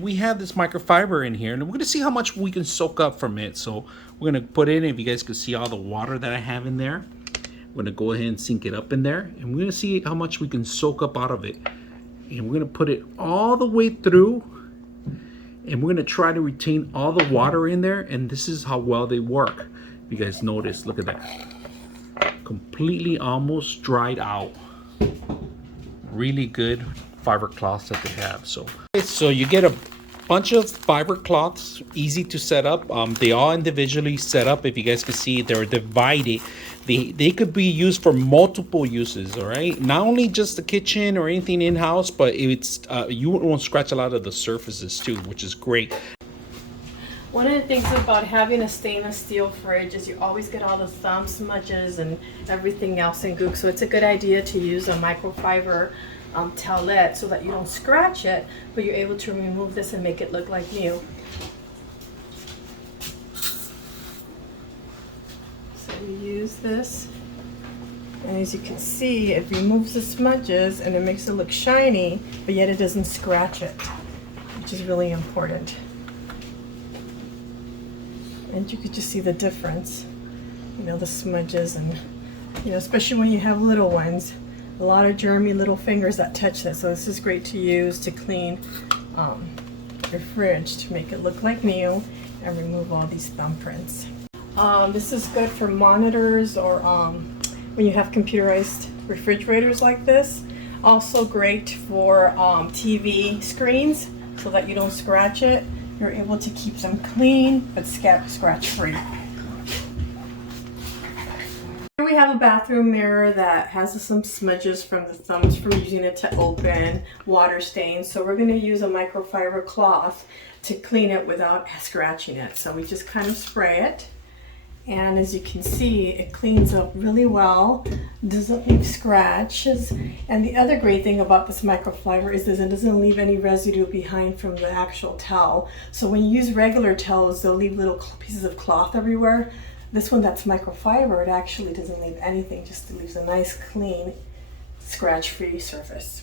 We have this microfiber in here, and we're gonna see how much we can soak up from it. So we're gonna put in, if you guys can see all the water that I have in there, we're gonna go ahead and sink it up in there, and we're gonna see how much we can soak up out of it. And we're gonna put it all the way through, and we're gonna try to retain all the water in there, and this is how well they work. You guys notice, look at that. Completely almost dried out. Really good fiber cloths that they have. So you get a bunch of fiber cloths, easy to set up. They all individually set up. If you guys can see, they're divided. They could be used for multiple uses. All right, not only just the kitchen or anything in-house, but it's you won't scratch a lot of the surfaces too, which is great. One of the things about having a stainless steel fridge is you always get all the thumb smudges and everything else in gook. So it's a good idea to use a microfiber towelette so that you don't scratch it, but you're able to remove this and make it look like new. So you use this, and as you can see, it removes the smudges and it makes it look shiny, but yet it doesn't scratch it, which is really important. And you could just see the difference, you know, the smudges, and you know, especially when you have little ones, a lot of germy little fingers that touch this. So this is great to use to clean your fridge to make it look like new and remove all these thumbprints. This is good for monitors or when you have computerized refrigerators like this. Also great for TV screens so that you don't scratch it. You're able to keep them clean but scratch free. Here we have a bathroom mirror that has some smudges from the thumbs from using it to open, water stains. So we're going to use a microfiber cloth to clean it without scratching it. So we just kind of spray it. And as you can see, it cleans up really well, doesn't leave scratches. And the other great thing about this microfiber is that it doesn't leave any residue behind from the actual towel. So when you use regular towels, they'll leave little pieces of cloth everywhere. This one that's microfiber, it actually doesn't leave anything, just leaves a nice, clean, scratch-free surface.